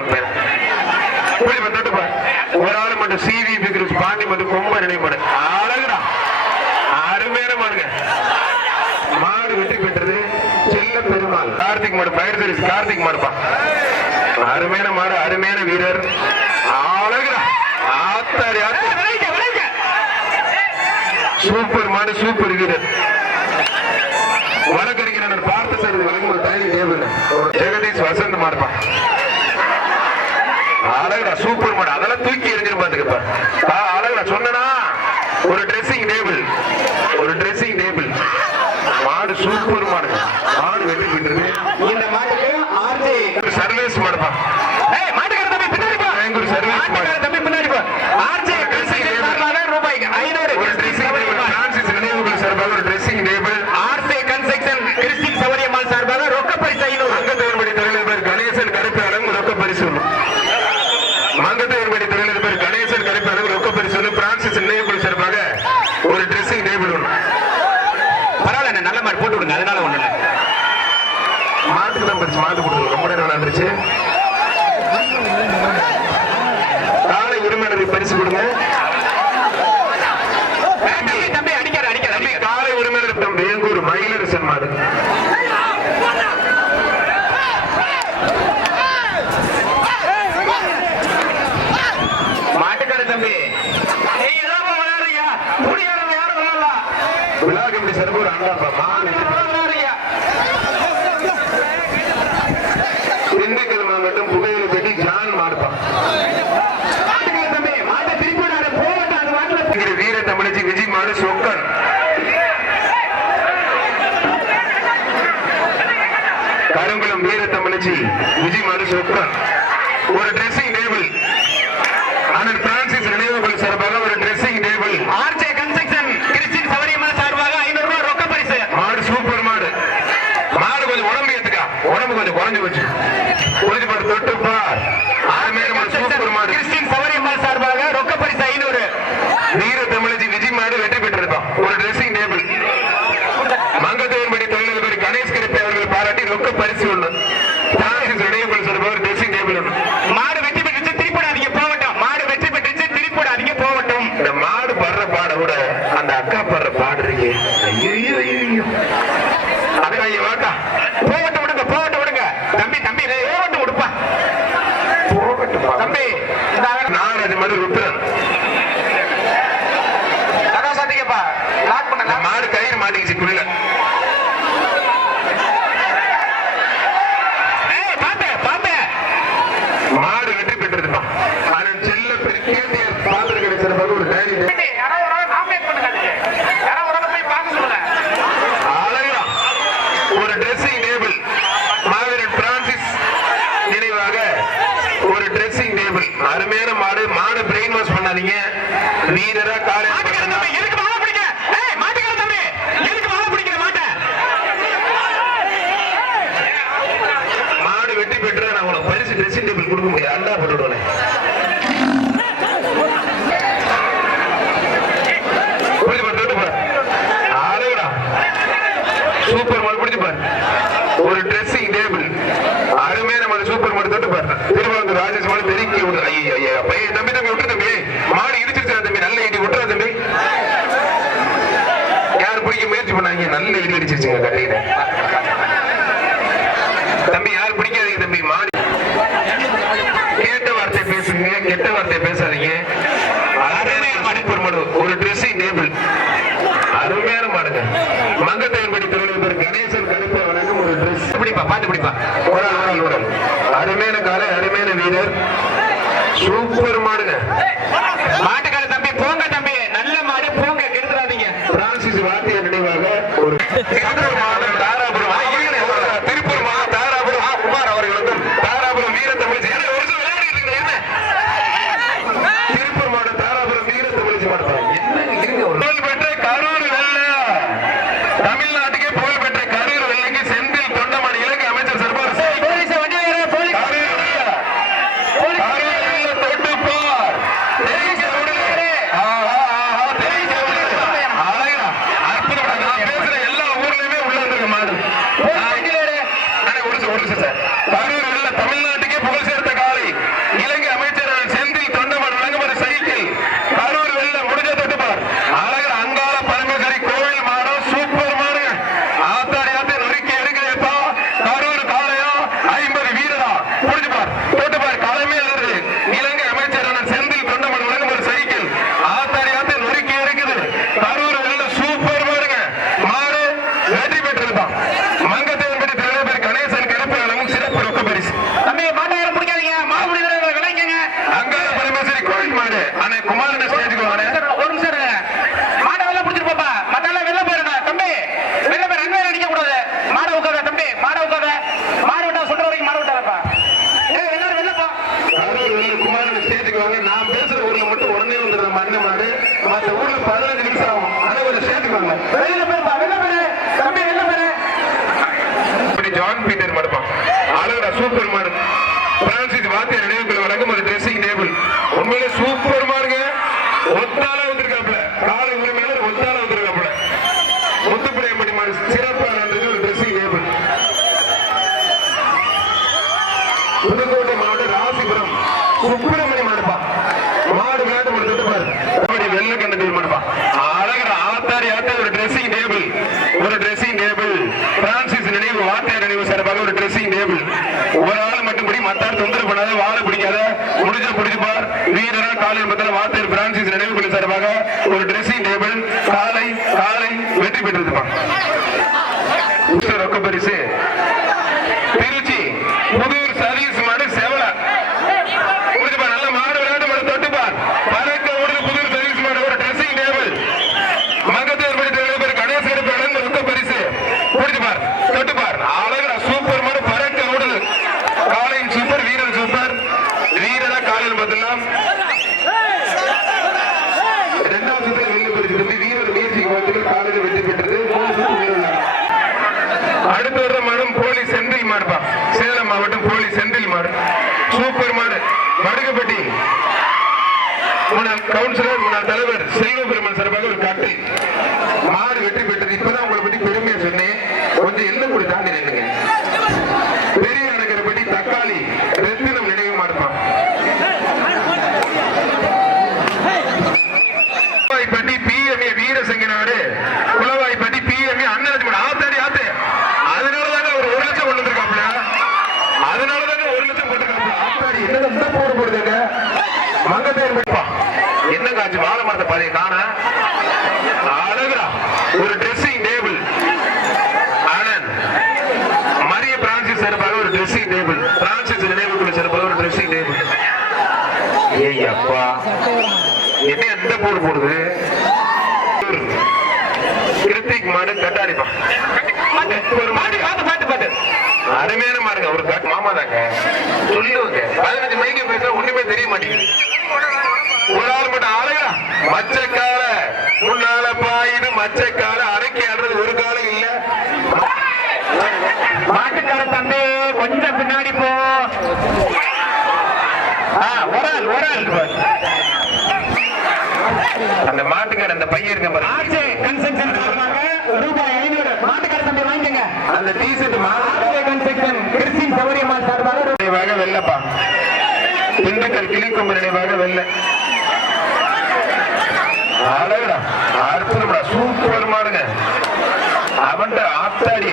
அவன் பேர். புள்ளி ஒரு ஆள் மட்டும் சிவி பிக்ரஸ் பாண்டி மட்டும் கொம்ப அழகுடா. அருமையான மாடுங்க. மாடு வெற்றி பெற்றது செல்ல பெருமாள். கார்த்திக் மாடு பயிர் கார்த்திக் மாடுப்பா. அருமையான மாடு அருமையான வீரர். அழகுடா. ஆத்தாரி சூப்பர் மாடு சூப்பர் வீரர். வழக்கறிஞர் பார்த்த சார் வழங்கும் தயாரி டேபிள் ஜெகதீஷ் வசந்த் மாடுப்பா. அழகுடா சூப்பர் மாடு அதெல்லாம் தூக்கி எறிஞ்சிரு பாத்துக்கப்பா அழகுடா சொன்னனா? ஒரு ட்ரெஸ்ஸிங் டேபிள் ஒரு ட்ரெஸ்ஸிங் டேபிள் மாடு சூப்பர் மாடு. மாடு வெற்றி பெற்றது இந்த மாட்டுக்கு ஆர்ஜே சர்வீஸ் மாடுப்பா ஏய் மாட்டுக்கார தம்பி பின்னாடி போ. ஒரு சர்வீஸ் மாட்டுக்கார மாடு தம்பி பின்னாடி போ. RJ Dressing table. சார்பாக ரூபாய் 500 ஒரு ட்ரெஸ்ஸிங் டேபிள் பிரான்சிஸ் நினைவுகள் சார்பாக ஒரு dressing table RJ construction Christine Souriyammal சார்பாக ரொக்க பரிசு 500 மங்கத்தேவர்படி தொழிலதிபர் கணேசன் கருப்பு அடங்கு ரொக்க பரிசு ஒன்று. மங்கத்தேவர்படி தொழிலதிபர் கணேசன் கருப்பு அடங்கு ரொக்க பரிசு ஒன்று. பிரான்சிஸ் நினைவுகள் சார்பாக ஒரு ட்ரெஸ்ஸிங் டேபிள் ஒன்று பரவாயில்ல அண்ணா, நல்ல மாடு போட்டு விடுங்க அதனால ஒண்ணு இல்ல மாட்டுக்கு தான் பரிசு மாட்டு கொடுத்துருவோம் ரொம்ப நேரம் விளையாண்டுருச்சு காலை உரிமையாளருக்கு பரிசு கொடுங்க ஏய், தம்பி தம்பி அடிக்காத அடிக்காத தம்பி, காலை உரிமையாளர் தம் வேங்கூர் மயிலரசன் மாடு மாட்டுக்கார தம்பி விழாவுக்கு எல்லாம் விளையாடுறியா புடியாதவங்க யாரும் ஒரு விளையாடுறியா திண்டுக்கல் மாவட்டம் புகையில பெட்டி ஜான் மாடுப்பா மாட்டுக்கார தம்பி மாட்டை திருப்பி விடாத போகட்டும் அது வாட்டில் இங்கிற வீர தமிழச்சி விஜய் மாடு சொக்கன் கருங்குளம் தமிழச்சி விஜய் மாடு சொக்கன் ஒரு ட்ரெஸ்ஸிங் டேபிள் அண்ணன் பிரான்சிஸ் நினைவுகள் சார்பாக ஒரு dressing table RJ construction Christine Souriyammal சார்பாக 500 ரூபாய் ரொக்க பரிசு. மாடு சூப்பர் மாடு. மாடு கொஞ்சம் உடம்பு ஏத்துக்கா. உடம்பு கொஞ்சம் குறைஞ்சு போச்சு. குறைஞ்சு பாரு தொட்டு பார் மாடு சூப்பர் மாடு. கிறிஸ்டின் சௌரியம்மாள் சார்பாக ரொக்க பரிசு 500 வீர தமிழச்சி விஜய் மாடு வெற்றி பெற்றிருப்பான் ஒரு ட்ரெஸ்ஸிங் டேபிள் மங்கத்தேவன்படி தொழிலதிபர் கணேஷ் கருப்பி அவர்கள் பாராட்டி ரொக்க பரிசு ஒண்ணு பிரான்சிஸ் நினைவுகள் சார்பாக ஒரு ட்ரெஸ்ஸிங் டேபிள் ஒண்ணு மாடு வெற்றி பெற்றுச்சு திருப்பிடாதீங்க போகட்டும் மாடு வெற்றி பெற்றுச்சு திருப்பிடாதீங்க போகட்டும் இந்த மாடு படுற பாட விட அந்த அக்கா படுற பாடுறீங்க இருக்கே ஐயோ ஐயோ அக்கா ஐயா வாக்கா போகட்டும் விடுங்க போகட்டும் விடுங்க தம்பி தம்பி போகட்டும் விடுப்பா போகட்டும்பா. தம்பி இந்த நான் அது மாதிரி ருத்ரன் கதா சாத்திக்கப்பா லாக் இந்த பண்ணலாம் மாடு கயிறு மாட்டிக்கிச்சு குள்ள ஏய் பாத்து பாத்து மாடு வெற்றி பெற்றிருப்பான் அதன் செல்ல பெருக்கேந்திய பாத்திரம் கிடைச்சிருப்பாங்க ஒரு டைரி யாரோ ஒரு ஆள் நாமினேட் பண்ணுங்க அதுக்கு யாரோ ஒரு ஆள் போய் பார்க்க சொல்லுங்க அழகா ஒரு ட்ரெஸ்ஸிங் டேபிள் மாவீரன் பிரான்சிஸ் நினைவாக ஒரு ட்ரெஸ்ஸிங் டேபிள் அருமையான மாடு மாடு பிரெயின் வாஷ் பண்ணாதீங்க வீரரா காலையில் மாட்டுக்கார தம்பி எதுக்கு மாலை பிடிக்க ஏய் மாட்டுக்கார தம்பி எதுக்கு மாலை பிடிக்கிற மாட்டை மாடு வெற்றி பெற்று நான் ட்ரெஸ்ஸிங் டேபிள் கொடுக்க முடியாது அண்டா போட்டு சூப்பர் பிடிச்சு பாரு. ஒரு ட்ரெஸ்ஸிங் டேபிள் சூப்பர் தொட்டு பாரு. திருவாரூர் ராஜேஷ் பெருக்கி விடு. ஐயா பையன் தம்பி தம்பி விட்டு தம்பி. மாடு இடிச்சிருச்சா தம்பி? நல்ல இடி விட்டுறா தம்பி. யார் பிடிக்க முயற்சி பண்ணாங்க? நல்ல இடி அடிச்சிருச்சுங்க கட்டையில தம்பி யார் பிடிக்காதீங்க தம்பி? மாடு கெட்ட வார்த்தை பேசாதீங்க. அருமையான மாடு சூப்பர் மாடு ஒரு ட்ரெஸ்ஸிங் டேபிள் அருமையான மாடுங்க மங்கத்தேவன்படி தொழிலதிபர் கணேசன் கருப்பை வணங்கும் ஒரு ட்ரெஸ் பிடிப்பா பாத்து பிடிப்பா ஒரு ஒரு ஆள். அருமையான காலை அருமையான வீரர். சூப்பர் முடிஞ்ச வீரரா காலையில் பத்தில வாத்தியார் பிரான்சி நினைவு குழு சார்பாக ஒரு ட்ரெஸ்ஸிங் டேபிள் காலை காலை வெற்றி பெற்றிருப்பான் ரொக்க பரிசு திருச்சி புதூர் சதீஷ் மாடு செவல புரிஞ்சுப்பா நல்ல மாடு விளையாட்டு மாடு தொட்டுப்பார் பறக்க ஓடுது புதூர் சதீஷ் மாடு ஒரு ட்ரெஸ்ஸிங் டேபிள் மகத்தேர் படி பேர் கணேசன் வழங்க ரொக்க பரிசு புரிஞ்சுப்பார் தொட்டுப்பார் அழகா சூப்பர் மாடு பறக்க ஓடுது காலையும் சூப்பர் வீரன் சூப்பர் வீரரா காலையில் பார்த்தலாம் இரண்டாவது சுற்றில் வெள்ளி பரிசு தம்பி வீரர் முயற்சிக்கு பார்த்துட்டு காலையில் வெற்றி பெற்றது மூணு சுற்று வீரர் அடுத்த வருடம் மாடும் போலி செந்தில் மாடுப்பா சேலம் மாவட்டம் போலி செந்தில் மாடு. சூப்பர் மாடு. மடுகப்பட்டி. முன்னாள் கவுன்சிலர் முன்னாள் தலைவர் செல்வ பெருமாள் சார்பாக ஒரு கட்டு. மாடு வெற்றி பெற்று இப்பதான் உங்களை பத்தி பெருமையா சொன்னேன் கொஞ்சம் எல்லாம் கூட தாண்டி நின்னுங்க பெரிய நகரப்பட்டி தக்காளி ரத்தினம் நினைவு மாடுப்பான் குளவாய்ப்பட்டி பிஎம்ஏ வீரசங்கநாடு குளவாய்ப்பட்டி பிஎம்ஏ அண்ணன் ஆத்தாடி ஆத்து அதனாலதாங்க ஒரு ஒரு லட்சம் கொண்டு வந்திருக்காப்ல அதனாலதாங்க ஒரு லட்சம் போட்டுருக்காப்ல ஆத்தாடி என்னங்க இந்த போடு போடுதுங்க மங்கத்தேர் என்ன காட்சி? வாழை மரத்தை பாதையை காண? அழகுடா. ஒரு dressing table Anand Maria Francis இருப்பாங்க ஒரு ட்ரெஸ்ஸிங் டேபிள் பிரான்சிஸ் கூட சிறப்பாக ஒரு ட்ரெஸ்ஸிங் டேபிள் ஏய் அப்பா. என்ன எந்த போடு போடுது? கிருத்திக் மாடு கட்டாரிப்பா. ஒரு மாடு பாத்து பாத்து பாத்து அருமையான மாடுங்க. ஒரு மாமா தாங்க சொல்லுவாங்க பதினஞ்சு மைக்கு பேச ஒண்ணுமே தெரிய மாட்டேங்குது. ஆள் மட்டும் மச்சக்கால. முன்னால பாயுது மச்சக்கால அரைக்கி ஆடுறது ஒரு காலம் இல்ல. மாட்டுக்கார தம்பி கொஞ்சம் பின்னாடி போ. ஆ, ஒரு ஆள் ஒரு ஆள் அந்த மாட்டுக்கார அந்த பையன் இருக்க சார்பாக ரூபாய் ஐநூறு. மாட்டுக்கார தம்பி வாங்கிக்கங்க. அந்த ஆர்ஜே கன்ஸ்ட்ரக்ஷன் கிறிஸ்டின் சௌரியம்மாள் சார்பாக வெள்ளப்பா திண்டுக்கல் கிளிக்கொம்பு நினைவாக வெள்ள அழகுடா அற்புதம்டா சூப்பர் மாடுங்க அவன்ட ஆத்தாடி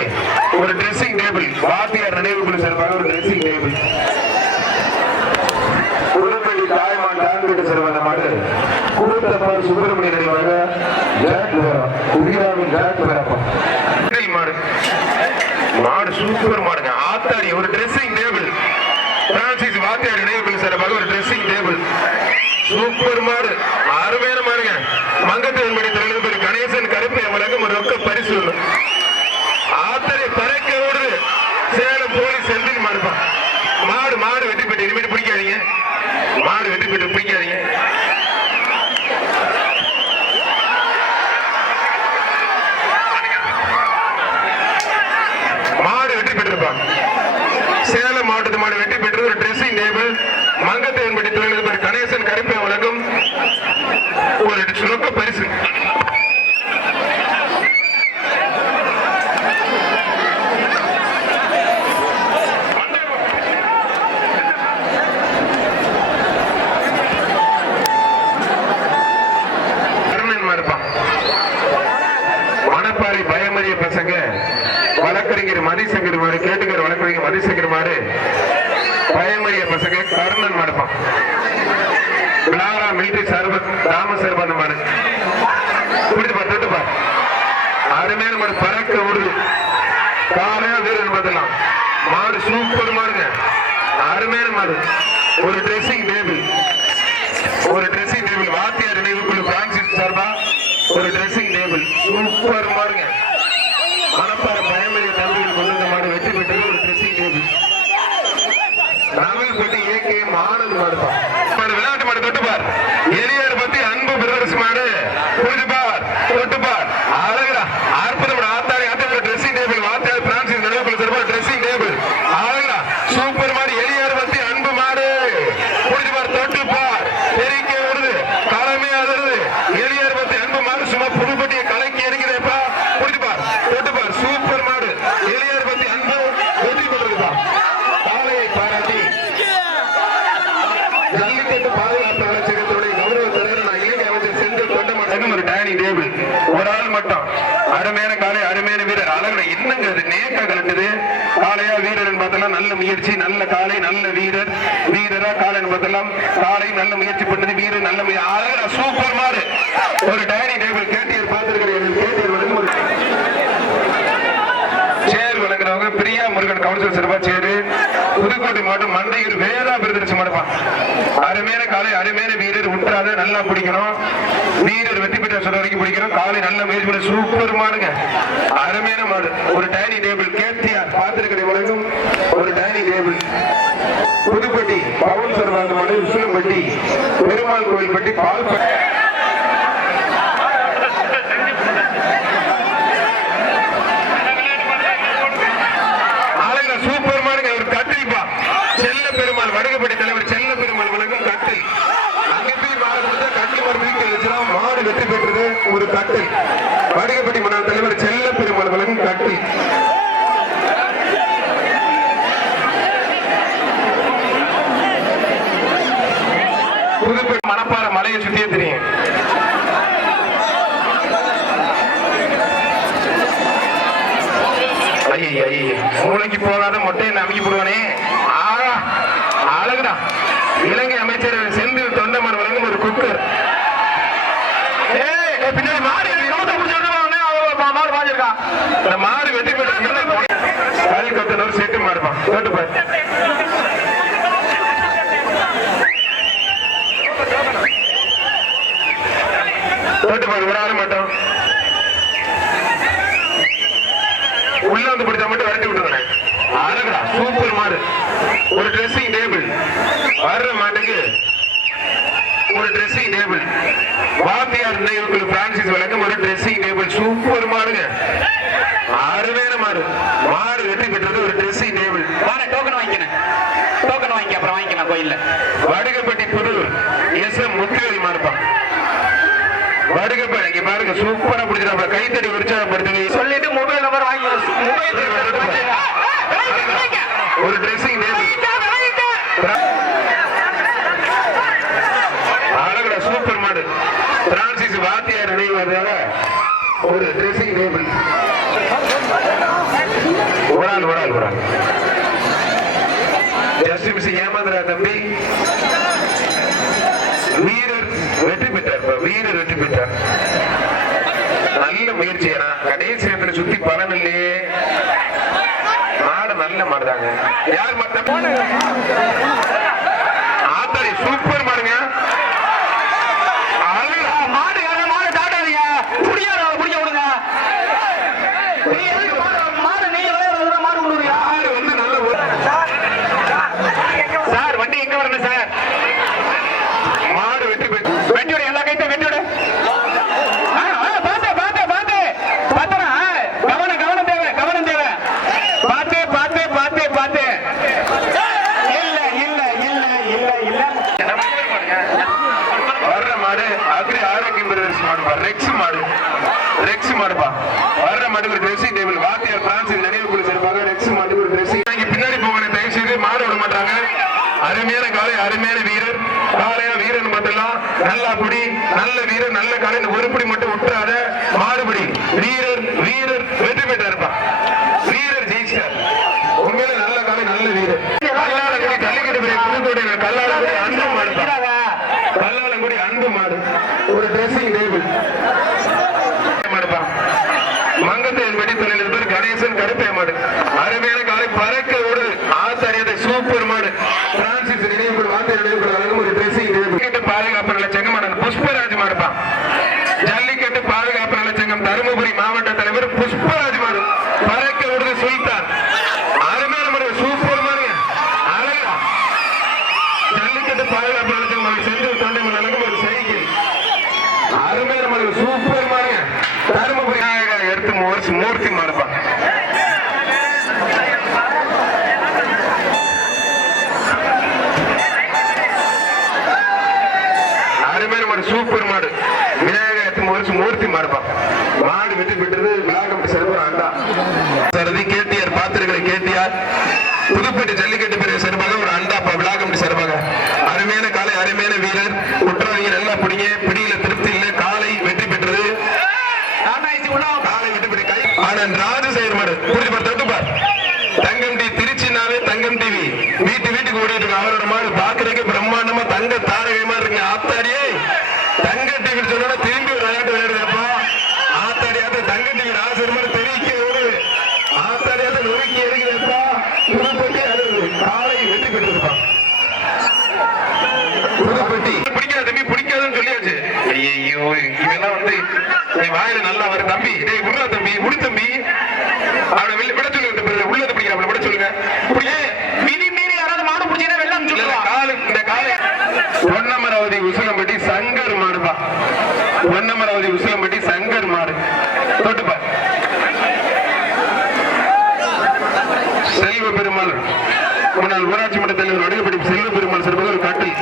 ஒரு ட்ரெஸ்ஸிங் டேபிள் வாத்தியார் நினைவுக்குள்ள சார்பாக ஒரு ட்ரெஸ்ஸிங் டேபிள் புதுப்பள்ளி தாய்மான் டான்கட்டு சிறுவன மாடு. கூத்தப்பார் சுப்பிரமணிய நினைவாக ஜாக் வரும் குதிராவின் ஜாக் வரப்பா மாடு. மாடு சூப்பர் மாடுங்க. ஆத்தாடி ஒரு ட்ரெஸ்ஸிங் டேபிள் பிரான்சிஸ் வாத்தியார் நினைவுக்குள்ள சார்பாக ஒரு ட்ரெஸ்ஸிங் டேபிள் சூப்பர் மாடு. அருமையான மாடுங்க. மங்கத்தேவன் மணி தலைவர் கணேசன் கருப்பு எமலகம் ஒரு ரொக்க பரிசு. ஆத்தரை பறக்க விடுது சேலம் போலீஸ் செந்தில் மாடுப்பா மாடு மாடு வெட்டி பெற்று இனிமேட்டு பிடிக்காதீங்க. மாடு வெற்றி பெற்று பிடிக்காதீங்க மாடு வெற்றி பெற்றிருப்பாங்க சேலம் மாவட்டத்து மாடு வெற்றி பெற்று ஒரு ட்ரெஸ்ஸிங் டேபிள் மங்கத்தேவன்பட்டி தொழிலதிபர் கணேசன் கருப்பை உலகம் ஒரு ரொக்க பரிசு கருணன் மாடுப்பான் மணப்பாறை பயமறிய பசங்க வழக்கறிஞர் மதிசங்கர் மாடு கேட்டுக்கிற வழக்கறிஞர் மதிசங்கர் மாடு பயமறிய பசங்க கர்ணன் மாடுப்பான் பிளாரா மிலிட்டரி சர்வத் ராம சர்வந்த மாடு குடிச்சுப்பா தொட்டுப்பா அருமையான மாடு பறக்க விடுது. காலையா வீரர் பார்த்தலாம் மாடு சூப்பர் மாடுங்க. அருமையான மாடு. ஒரு ட்ரெஸ்ஸிங் டேபிள் ஒரு ட்ரெஸ்ஸிங் டேபிள் வாத்தியார் நினைவுக்குழு பிரான்சிஸ் சார்பா ஒரு ட்ரெஸ்ஸிங் டேபிள் சூப்பர் மாடுங்க. மணப்பாறை பயமரிய தம்பிகள் கொண்டு மாடு வெற்றி பெற்றது ஒரு dressing table Ramalpatti AK Anand மாடுப்பா தொட்டுப்பார் எளிய ஜல்லிக்கட்டு பாதுகாப்பு அமைச்சகத்துடைய கௌரவ நான் இலங்கை அமைச்சர் செந்தில் தொண்டமாட்டேன் ஒரு டைனிங் டேபிள். ஒரு ஆள் மட்டும். அருமையான காலை அருமையான வீரர். அழகு என்னங்க அது நேக்க கலட்டுது காலையா வீரர்னு பார்த்தலாம் நல்ல முயற்சி நல்ல காலை நல்ல வீரர். வீரரா காலைன்னு பார்த்தலாம் காலை நல்ல முயற்சி பண்ணது வீரர் நல்ல முயற்சி. அழகா சூப்பர் மாறு ஒரு டைனிங் டேபிள் கேட்டியர் பார்த்திருக்கிறேன் கேட்டியர் வழங்கும் ஒரு சேர் வழங்குறவங்க பிரியா முருகன் கவுன்சில் சிறப்பா சேரு. புதுக்கோட்டை மாவட்டம் மண்டையூர் வேதா பிரதர்ச்சி மாடுப்பான் அருமையான காலை அருமையான வீரர் உற்றாத நல்லா பிடிக்கணும். வீரர் வெற்றி பெற்ற சொல்ற வரைக்கும் பிடிக்கணும். காலை நல்ல முயற்சி பண்ண சூப்பர் மாடுங்க. அருமையான மாடு. ஒரு டைனி டேபிள் கேத்தியார் பாத்திரக்கடை வழங்கும் ஒரு டைனி டேபிள். புதுப்பட்டி பவன் சர்வாங்க மாடு உசிலம்பட்டி பெருமாள் கோயில்பட்டி பால்பட்டி ஆளுங்க சூப்பர் மாடுங்க ஒரு கட்டில்பா செல்ல பெருமாள் வடுகப்பட்டி தலைவர் செல்ல பெருமாள் வழங்கும் கட்டில் அங்க போய் மாடு கொடுத்தா கட்டில் மாடு வீட்டு வச்சுனா மாடு வெற்றி பெற்றது ஒரு கட்டில் வடுகப்பட்டி மன்னர் தலைவர் செல்ல பெருமாள் வழங்கும் கட்டில் புதுப்பேட்டை மணப்பாறை மலையை சுத்தியே தெரியும். மூளைக்கு போகாத மொட்டையை நம்பி போடுவானே. ஆகா அழகுடா. இலங்கை அமைச்சர் செந்தில் தொண்டமான் வழங்கும் ஒரு குக்கர் ஏய், ஏய், பின்னாடி மாடு இருக்கு. ரோட்டை புடிச்சு விட்டு வாங்கண்ணே. அவன் ஒரு மா- மாடு பாஞ்சிருக்கான். இந்த மாடு வெற்றி பெற்ற கல் கொத்தனூர் செட்டு மாடுப்பான் கேட்டு பாரு. கேட்டு பாரு ஒரு ஆள் மட்டும். உள்ள வந்து பிடிச்சா மட்டும் விரட்டி விட்டுருங்க அழகா சூப்பர் மாடு. ஒரு ட்ரெஸ்ஸிங் டேபிள் வர்ற மாட்டுக்கு ஒரு ட்ரெஸ்ஸிங் டேபிள் வாத்தியார் நினைவுக்குள் பிரான்சிஸ் வழங்கும் ஒரு ட்ரெஸ்ஸிங் டேபிள் சூப்பர் மாடுங்க அருமையான மாடு மாடு வெற்றி பெற்றது ஒரு ட்ரெஸ்ஸிங் டேபிள் வாங்க டோக்கன் வாங்கிக்கிறேன் டோக்கன் வாங்கி கோயில்ல. வடுகப்பட்டி புதூர் எஸ் எம் முத்துவேல் மாடுப்பான் வடுகப்பட்டி பாருங்க சூப்பரா பிடிச்சிருப்பா கைத்தடி உற்சாகப்படுத்துங்க சொல்லிட்டு மொபைல் நம்பர் வாங்கி ஒரு ட்ரெஸ்ஸிங் டேபிள் அழகுடா சூப்பர் மாடு. பிரான்சிஸ் வாத்தியார் நினைவாக ஒரு ட்ரெஸ்ஸிங் டேபிள் ஒரு ஆள் ஒரு ஆள் ஒரு ஆள். மிஸ் தம்பி. வீரர் வெற்றி பெற்றார். வீரர் வெற்றி பெற்றார். நல்ல முயற்சி கடைசி நேரத்துல சுத்தி பலன் இல்லையே. மாடு நல்ல மாடுதாங்க. யார் மத்த ஆத்தாடி சூப்பர் மாடுங்க அழகா. மாடு யாரா மாடு காட்டாதீங்க புடியாரா புடிக்க விடுங்க நீ எதுக்கு மாடு மாடு நீ விளையாடுறதுல மாடு விடுறியா மாடு வந்து நல்ல ஒரு- சார் வண்டி எங்க வரணும் சார் மாடு வெற்றி பெற்று வெட்டியோட எல்லா கைத்தையும் வெட்டியோட ஆ, ஆ, பாத்து, பாத்து, பாத்து. பாத்துடா, ஆ. கவனம், கவனம் தேவை, கவனம் தேவை. பாத்து, பாத்து, பாத்து, பாத்து. இல்ல, இல்ல, இல்ல, இல்ல, இல்ல. வர்ற மாடு அக்ரி ஆரோக்கியம் பிரதர்ஸ் ரெக்ஸ் மாடு. ரெக்ஸ் மாடுப்பா வர்ற மாடு ஒரு ட்ரெஸ்ஸிங் டேபிள் வாத்தியார் பிரான்சிஸ் நினைவு குழு சிறப்பாக ரெக்ஸ் மாடு ஒரு ட்ரெஸ்ஸிங் இங்க பின்னாடி போகணும் தயவு செய்து மாடு விட மாட்டாங்க அருமையான காலை அருமையான வீரர் காளையா வீரன் மட்டும்லாம் நல்லா புடி நல்ல வீரர் நல்ல காலை இந்த ஒரு புடி மட்டும் விட்டுறாத மாடுபடி வீரர் வீரர் வெற்றி பெற்றாருப்பா வீரர் ஜெயிச்சார் உண்மையில நல்ல காலை நல்ல வீரர் கல்லாளங்குடி ஜல்லிக்கட்டு பெரிய புதுக்கோட்டை கல்லாளங்குடி அன்பு மாடுப்பா கல்லாலங்குடி அன்பு மாடு ஒரு ட்ரெஸ்ஸிங் டேபிள் மாடுப்பா மங்கத்தையன் வெடித்தொழில் இருப்பது கணேசன் கருப்பை மாடு. அருமையான காலை பறக்க ஓடுது ஆத்தாரியதை சூப்பர் மாடு. பிரான்சிஸ் நினைவுகள் வார்த்தை நினைவுகள் வழங்கும் ஒரு ட்ரெஸ்ஸிங் பாதுகாப்பு நல்ல செங்கமாடன் புஷ்பராஜ் மாடுப்பா. ஜல்லிக்கட்டு பாதுகாப்பு நல்ல சங்கம் தருமபுரி மாவட்ட தலைவர் புஷ்பராஜ் மாடு. பறக்க வெற்றி பெற்றது விளாகம் செல்வரான் தான். சரதி கேடிஆர் பார்த்திருக்கிற கேடிஆர் புதுப்பேட்டை ஜல்லிக்கட்டு பிரிவு சார்பாக ஒரு அண்டா விழா கமிட்டி அருமையான காலை அருமையான வீரர். குற்றவாளிகள் நல்லா பிடிங்க. பிடியில திருப்தி இல்லை. காலை வெற்றி பெற்றது. காலை வெற்றி பெற்ற கை. ஆனால் ராஜு செயற்பாடு புரிஞ்சு பார்த்து தொட்டுப்பார் தங்கம் டி திருச்சினாவே தங்கம் டிவி. வீட்டு வீட்டுக்கு ஓடிட்டு இருக்கு அவரோட மாடு பாக்குறதுக்கு பிரம்மாண்டமா தங்க தாரகமா இருக்கு ஆத்த என் வாயில நல்லா வரும் தம்பி டேய் உள்ள தம்பி முடி தம்பி. அவனை வெளில விட சொல்லுங்க உள்ளத பிடிக்கிற அவனை விட சொல்லுங்க. பிடி. விதி மீறி யாராவது மாடு பிடிச்சீங்கன்னா வெள்ளம் சொல்லுவா காலு இந்த காலை. பொன்னமராவதி உசிலம்பட்டி சங்கர் மாடுப்பா. பொன்னமராவதி உசிலம்பட்டி சங்கர் மாடு. தொட்டுப்பா. செல்வ பெருமாள். முன்னாள் ஊராட்சி மன்ற தலைவர் வடுகப்படி செல்வ பெருமாள் சிறப்பாக ஒரு கட்டில்.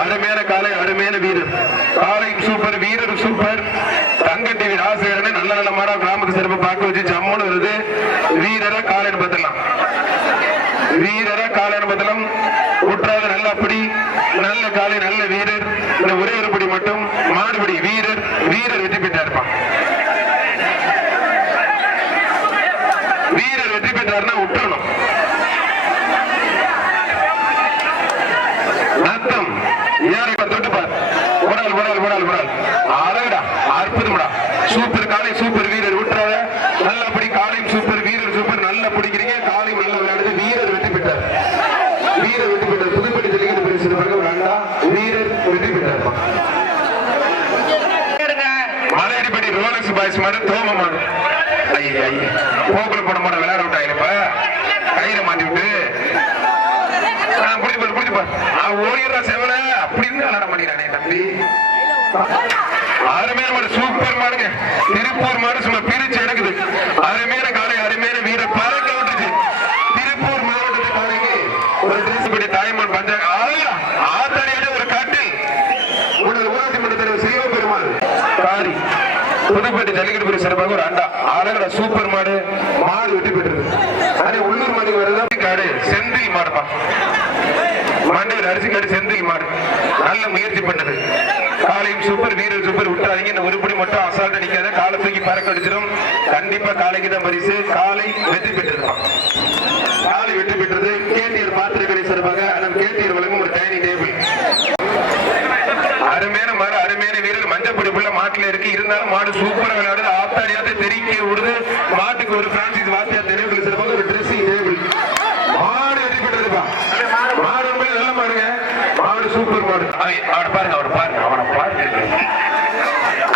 அருமையான காலை அருமையான வீரர். காலை சூப்பர் வீரர் சூப்பர் தங்க டிவி ராசகரனை நல்ல நல்ல மாடா கிராமத்து சிறப்பு பார்க்க வச்சு ஜம்முன்னு வருது. வீரர காலன் பத்தலாம் வீரர காலன் பத்தலாம் உற்றாத நல்ல அப்படி நல்ல காலை நல்ல வீரர். இந்த ஒரே ஒரு படி மட்டும் மாடுபடி வீரர் வீரர் வெற்றி பெற்றா இருப்பான் வீரர் வெற்றி பெற்றாருன்னா விட்டுறணும் நத்தம் யாரை தொட்டு பார் உடால் உடால் உடால் உடால் அழகுடா அற்புதம்டா சூப்பர் காலை சூப்பர் வீரர் விட்டுறாத நல்லபடி காலையும் சூப்பர் வீரர் சூப்பர் நல்லா பிடிக்கிறீங்க. காலையும் நல்ல விளையாடுது. வீரர் வெற்றி பெற்றார். வீரர் வெற்றி பெற்றார். புதுப்பட்டி ஜல்லிக்கட்டு பரிசு அண்டா வீரர் வெற்றி பெற்றார். மலையடிப்படி ரோலக்ஸ் பாய்ஸ் மாடு தோம மாடு. ஐயா ஐயா. போக்குல போட மாட விளையாட விட்டாங்க இப்ப. கயிறை மாட்டி விட்டு. ஆ, புடிச்சு பாரு புடிச்சு பாரு. நான் ஓடிடுறா செவல. அப்படின்னு விளையாட மாட்டேங்கிறானே தம்பி. அருமையான மாடு சூப்பர் மாடுங்க. திருப்பூர் மாடு சும்மா பிரிச்சு எடுக்குது. அருமையான காலை அருமையான வீர பறக்க விட்டுச்சு. திருப்பூர் மாவட்டத்து காலைக்கு ஒரு ட்ரெஸ் படி தாய்மான் பஞ்சாங்க ஆத்தடியோட ஒரு கட்டில். உடல் ஊராட்சி மன்ற தலைவர் சிவ பெருமாள் காரி புதுப்பேட்டை ஜல்லிக்கட்டு பிரிவு சிறப்பாக ஒரு அண்டா. அழகட சூப்பர் மாடு. மாடு வெட்டி பெற்றது அதே உள்ளூர் மாடு வருதா காடு. செந்தில் மாடுப்பா. மண்டையில் அரிசி காடு செந்தில் மாடு. நல்ல முயற்சி பண்ணது. காலையும் சூப்பர் வீரர் சூப்பர் விட்டுறாதீங்க. இந்த உருப்படி மட்டும் அசால்ட் அடிக்காத காலை தூக்கி பறக்க அடிச்சிடும் கண்டிப்பா காலைக்கு தான் பரிசு. காலை வெற்றி பெற்றிருப்பான். காலை வெற்றி பெற்றது கேட்டியர் பாத்திர சிறப்பாக அண்ணன் கேட்டியர் வழங்கும் ஒரு டைனிங் டேபிள் அருமையான மாடு அருமையான வீரர். மஞ்சள் பிடிப்புள்ள மாட்டுல இருக்கு. இருந்தாலும் மாடு சூப்பரா விளையாடுது. ஆத்தாடியாத்த தெரிக்க விடுது. மாட்டுக்கு ஒரு பிரான்சிஸ் வாத்தியார் தெரியவில்லை சிறப்பாக ஒரு ட்ரெஸ்ஸிங் டேபிள் மாடு வெற்றி பெற்றதுப்பா மாடு நல்ல மாடுங்க. மாடு சூப்பர் மாடு. அவன் பாருங்க அவர் பாருங்க.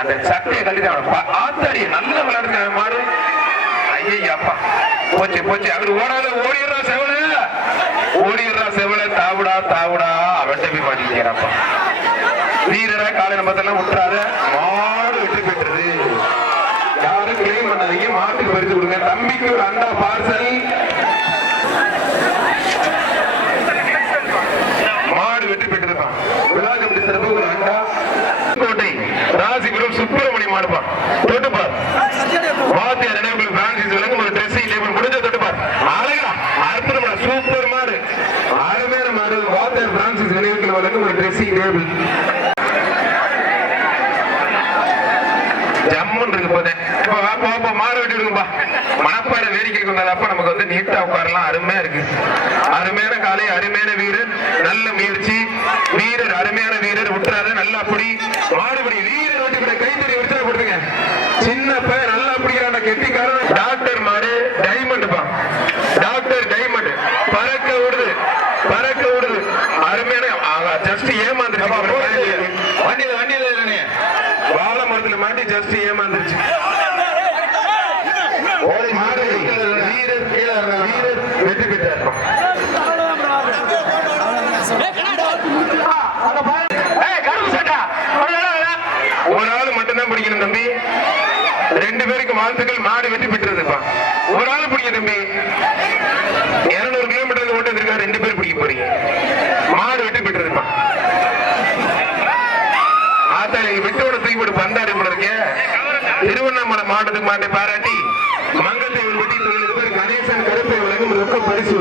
அந்த சட்டையை கட்டிட்டு அவன் ஆத்தாடி நல்ல விளையாடுங்க மாறு மாடு போச்சு போச்சு. அங்க ஓடாத ஓடிடுறா செவல ஓடிடுறா செவல தாவுடா தாவுடா. அவன்கிட்ட போய் மாட்டிக்கிறாப்பா வீரரா காலை நம்பத்தெல்லாம் விட்டுறாத மாடு வெற்றி பெற்றது. யாரும் கிளைம் பண்ணாதீங்க. மாட்டுக்கு பறித்து கொடுங்க. தம்பிக்கு ஒரு அண்டா பார்சல் மாடு வெற்றி பெற்றிருப்பான் விழா கமிட்டி சிறப்பு? ஒரு அண்டா ராசிபுரம் சுப்பிரமணிய மாடுப்பான் தொட்டுப்பார் வாத்தியார் நினைவுகள் பிரான்சிஸ் விலங்கு ஒரு ட்ரெஸ்ஸிங் டேபிள் முடிஞ்ச தொட்டுப்பார் அழகா அற்புதமா சூப்பர் மாடு. அருமையான மாடு. வாத்தியார் பிரான்சிஸ் நினைவுகள் வழங்கும் ஒரு ட்ரெஸ்ஸிங் டேபிள் ஜம்முன்னு இருக்கு போதே இப்ப வா போ போ மாடு வெட்டி வேடிக்கை மணப்பாறை நமக்கு வந்து நீட்டா உட்காரலாம். அருமையா இருக்கு. அருமையான காலை அருமையான வீரர் நல்ல முயற்சி. வீரர் அருமையான வீரர். விட்டுறாரு நல்லா அப்படி மாறுபடி வீரர் வெட்டி விட கைத்தறி விடுத்தா கொடுத்துங்க சின்ன பையன் நல்லா பிடிக்கிறான் கெட்டிக்காரன் டாக்டர் மாடு டைமண்ட் பா டாக்டர் டைமண்ட் பறக்க விடுது பறக்க விடுது அருமையான ஜஸ்ட் ஏமாந்துருச்சு வண்டியில வண்டியில இல்லைனே வாழை மரத்துல மாட்டி ஜஸ்ட் ஏமாந்துருச்சு மாடு வீரர் வீரர் வெற்றி பெற்றார் ஏய், கருப்பு சட்டா அவ்வளவுதான். ஒரு ஆள் மட்டும்தான் பிடிக்கணும் தம்பி ரெண்டு பேருக்கு வாழ்த்துக்கள் மாடு வெற்றி பெற்றதுப்பா ஒரு ஆள் பிடிக்க தம்பி. இருநூறு கிலோமீட்டர் ஓட்டு இருக்கா ரெண்டு பேர் பிடிக்க போறீங்க. மாடு வெற்றி பெற்றதுப்பா ஆத்தாளி விட்டோட தூக்கி போட்டு பந்தாடி போல இருக்கே. திருவண்ணாமலை மாவட்டத்துக்கு மாட்டை பாராட்டி மங்கத்தை ஒரு வெட்டி தொழில் பேர் கணேசன் கருப்பை வழங்கும் ரொக்க பரிசு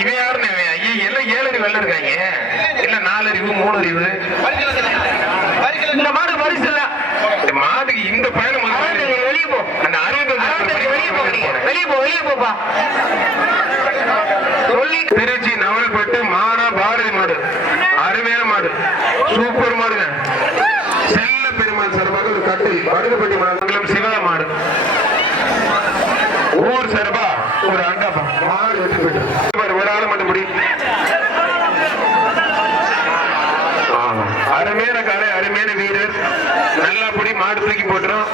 இவன் யாருன்னு ஐயா ஐயே, எல்லாம் ஏழு அறிவு வெள்ள இருக்காங்க. இல்ல நாலு அறிவு மூணு அறிவு. இந்த மாடு பரிசு இல்ல. இந்த மாடுக்கு இந்த பயணம் வெளியே போ. அந்த அறுபது ஆரம்பிச்சு வெளியே போ. வெளியே போ வெளியே போப்பா. சொல்லி திருச்சி நவல்பட்டு மானா பாரதி மாடு. அருமையான மாடு. சூப்பர் மாடுங்க. செல்ல பெருமாள் சார்பாக ஒரு கட்டில் வடுகப்பட்டி மண்டலம் சிவா மாடு. ஊர் சார்பா ஒரு அண்டாப்பா. மாடு வெற்றி பெற்று பாரு, ஒரு ஆள் மட்டும் முடி ஆமா. அருமையான காலை அருமையான வீரர் நல்லா புடி மாடு தூக்கி போட்டுரும்.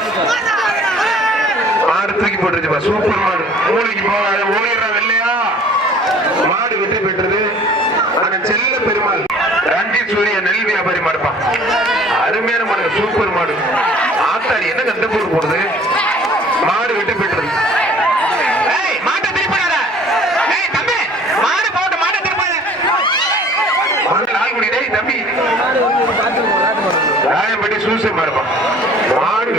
மாடு தூக்கி போட்டுருச்சுப்பா சூப்பர் மாடு. மூளைக்கு போகாத ஓடிடுறா இல்லையா மாடு வெற்றி பெற்றது. ஆனா செல்ல பெருமாள் ரஞ்சி சூரிய நெல் வியாபாரி மாடுப்பான் அருமையான மாடு சூப்பர் மாடு. ஆத்தாடி என்ன கந்தப்பூர் போடுது? மாடு வெற்றி பெற்றது ஏய் மாட்டை திருப்பாத ஏய் தம்பி மாடு போட்டு மாட்டை திருப்பாத மாடு நாள்குடி டேய் தம்பி ராயம்பட்டி சூசர் மாடுப்பா மாடு.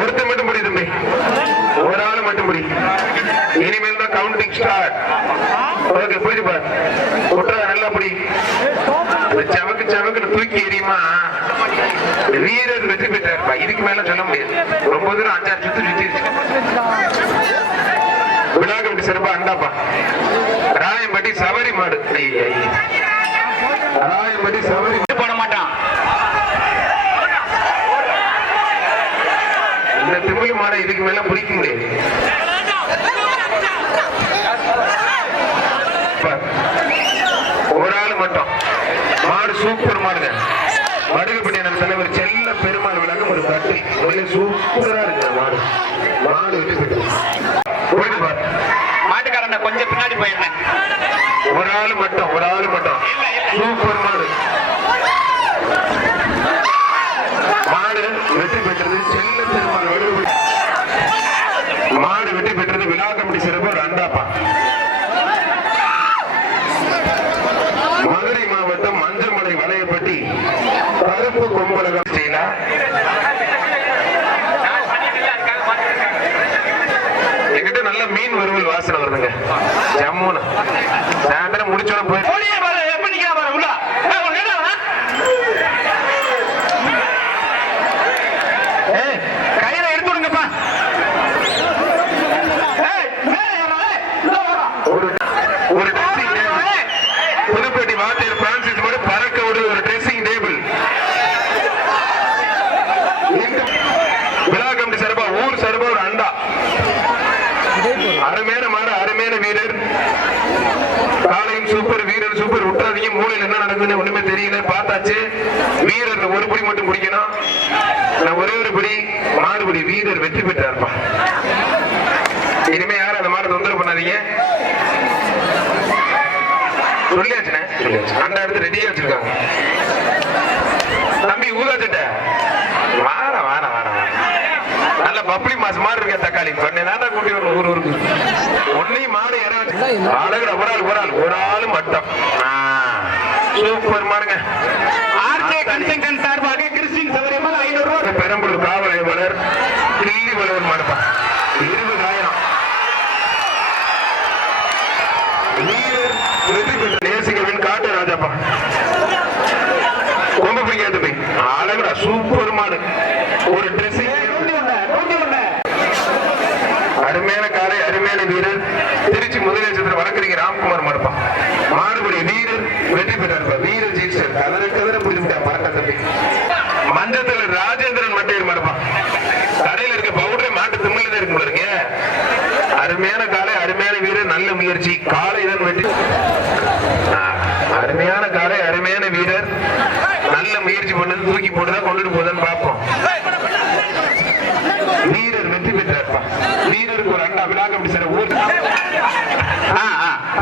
ஒருத்தன் மட்டும் முடி தம்பி. ஒரு ஆள் மட்டும் முடி இனிமேல் தான் கவுண்டிங் ஸ்டார்ட் ஓகே போயிட்டு பாரு. நல்லா முடி இந்த சவக்கு தூக்கி எரியுமா வீரர் வெற்றி பெற்றாருப்பா. இதுக்கு மேல சொல்ல முடியாது. ரொம்ப தூரம் அஞ்சாறு சுத்து சுத்திருச்சு விழாக்கம்பட்டி சிறப்பா அண்டாப்பா. ராயம்பட்டி சவரி மாடு. ஐய். சவரி போட மாட்டான். இந்த திமிழ் மாடை இதுக்கு மேல பிடிக்க முடியாது. ஒரு ஆள் மட்டும். மாடு சூப்பர் மாடுங்க. மடுகுப்பட்டி நம்ம தலைவர் செல்ல பெருமாள் விளக்கம் ஒரு கட்டி சூப்பரா இருக்கு மாடு. மாடு வெற்றி போயிட்டு பாரு கொஞ்சம் பின்னாடி போயிடுறேன் ஒரு ஆள் மட்டும் ஒரு ஆள் மட்டும். சூப்பர் மாடு வெற்றி பெற்றது செல்ல பெருமாள் வடுகுப்பட்டி மாடு வெற்றி பெற்றது விழா கமிட்டி சிறப்பு ஒரு அண்டாப்பா மதுரை மாவட்டம் மஞ்சமலை வளையப்பட்டி கருப்பு கொம்பலகம் செய்யலா என்கிட்ட நல்ல மீன் வறுவல் வாசனை வருதுங்க ஜம்முன்னு சாயந்தரம் முடிச்சோட போய் போலியே பாரு எப்படி நிக்கிறா பாரு உள்ள ஏய், உன் நில்லு, ஆ? ஏய், கயிறை எடுத்து விடுங்கப்பா ஏய், மேலே ஏறுடா, ஏய், உள்ள வாடா. ஒரு புதுப்பேட்டை வாத்தியர் பிரான்சிஸ் கூட பறக்க ஒரு ட்ரெஸ்ஸிங் டேபிள் விழா கமிட்டி சார்பா ஊர் சார்பா ஒரு அண்டா. அருமையான மாடு அருமையான வீரர். சூப்பர் வீரர் சூப்பர் விட்டுறாதீங்க மூலையில் என்ன நடக்குதுன்னு ஒண்ணுமே தெரியல. பார்த்தாச்சு. வீரர் ஒரு படி மட்டும் பிடிக்கணும் நான் ஒரே ஒரு படி மாடுபடி வீரர் வெற்றி பெற்றார்ப்பா. இனிமே யாரும் அந்த மாடை தொந்தரவு பண்ணாதீங்க. சொல்லியாச்சுண்ணே? சொல்லியாச்சு. அந்த இடத்துல ரெடியா வச்சிருக்காங்க. தம்பி வார வார வார பப்ளி மாசு மாதிரி இருக்க தக்காளி. பண்ணி தாண்டா கூட்டி வரணும் ஊர் ஊருக்கு. ஒன்னையும் மாடு இற வச்சு அழகுடா ஒரு ஆள் ஒரு ஆள் ஒரு ஆள் மட்டும். ஆ, சூப்பர் மாடுங்க ஆர்ஜே கன்சல்டன் சார்பாக கிறிஸ்டின் சௌரியமல் ஐநூறு ரூபாய். பெரம்பலூர் காவல் ஆய்வாளர் கிள்ளி வளவன் மாடுப்பா இருபதாயிரம். நேசிகவின் காட்டு ராஜாப்பா ரொம்ப பிடிக்காது போய் அழகுடா சூப்பர் மாடு. ஒரு ட்ரெஸ்ஸிங் அருமையான காலை அருமையான வீரர் திருச்சி முதலமைச்சர் வழக்கறிஞர் ராம்குமார் மாடுப்பா மாடுபடி வீரன் வெற்றி பெற்றார் வீரன் ஜெயிச்சார் கதற கதற பிடிச்சிட்டா பறக்க தம்பி. மஞ்சத்துல ராஜேந்திரன் மட்டையர் மாடுப்பா கடையில இருக்க பவுடரை மாட்டு திமிழ்ல தான் இருக்கு. அருமையான காலை அருமையான வீரர் நல்ல முயற்சி. காலை தான் வெற்றி. அருமையான காலை அருமையான வீரர். நல்ல முயற்சி பண்ணது தூக்கி போட்டுதான் கொண்டுட்டு போகுதான்னு பார்ப்போம் வீரர் வெற்றி பெற்றார்ப்பா வீரருக்கு ஒரு அண்ணா விழா கமிட்டி சார் ஊர்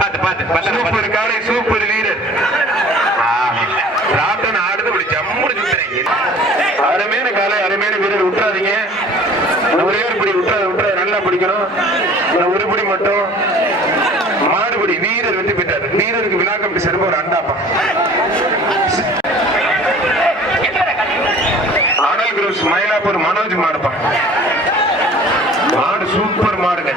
பாத்து பத்தல சூப்பர் காலை சூப்பர் வீரர். ராட்டன் ஆடுது இப்படி ஜம்முன்னு சுத்துறீங்க. அருமையான காலை அருமையான வீரர் விட்டுறாதீங்க ஒரே ஒரு படி விட்டுறாத விட்டுறாத நல்லா பிடிக்கணும். ஒரு படி மட்டும். மாடுபடி வீரர் வெற்றி பெற்றார். வீரருக்கு விழா கமிட்டி சார்பா ஒரு அண்டாப்பா அனல் குரூஸ் மயிலாப்பூர் மனோஜ் மாடுப்பா. மாடு சூப்பர் மாடுங்க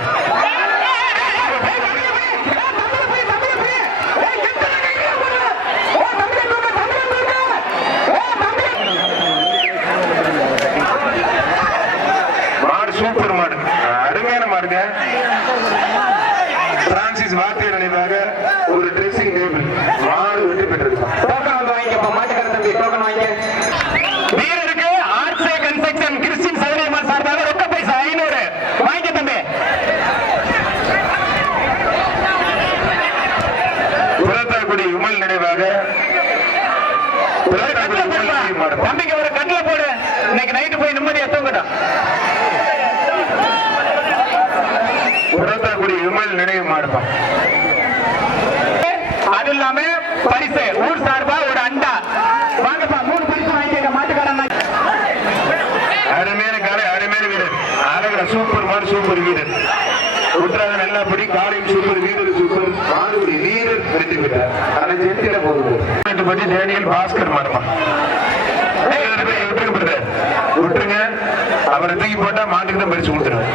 ஜஸ்டிஸ் வார்த்தை நினைவாக ஒரு ட்ரெஸ்ஸிங் டேபிள் மாடு வெற்றி பெற்றது டோக்கன் வந்து வாங்கிக்கப்பா மாட்டுக்கார தம்பி டோக்கன் வாங்கிக்க வீரருக்கு ஆர்ட்ஸே கன்ஸ்ட்ரக்ஷன் கிறிஸ்டின் சௌரியமான் சார்பாக ரொக்க பைசா ஐநூறு வாங்கிக்க தம்பி புறத்தாக்குடி விமல் நினைவாக புறத்தாக்குடி விமல் நினைவு மாடு தம்பிக்கு ஒரு கட்டில போடு. இன்னைக்கு நைட்டு போய் நிம்மதியா தூங்கட்டும். புறத்தாக்குடி விமல் நினைவு மாடுப்பா அது இல்லாம பரிசு. ஊர் சார்பா ஒரு அண்டா. வாங்கப்பா மூணு பரிசு வாங்கிக்க மாட்டுக்காரன் அருமையான காலை அருமையான வீரர். அழகா சூப்பர் மாடு சூப்பர் வீரர். உற்றாக நல்லா படி காலையும் சூப்பர் வீரர் சூப்பர் மாடுபடி வீரர் வெற்றி பெற்றார். ஆனா ஜென்டில போகுது. பத்தி டேனியல் பாஸ்கர் மாடுமா? விட்டுருங்க brother. விட்டுருங்க. அவரை தூக்கி போட்டா மாட்டுக்கு தான் பரிசு கொடுத்துருவேன்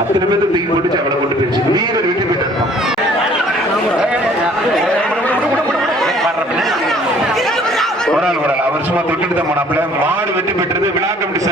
அத்தனை பேர்த்து தூக்கி போட்டு கொண்டு போயிடுச்சு வீரர் வெற்றி பெற்றார். ஒரு ஆள் ஒரு ஆள். அவர் சும்மா தொட்டுட்டு தான் போனாப்ல மாடு வெற்றி பெற்றது. விழா கமிட்டி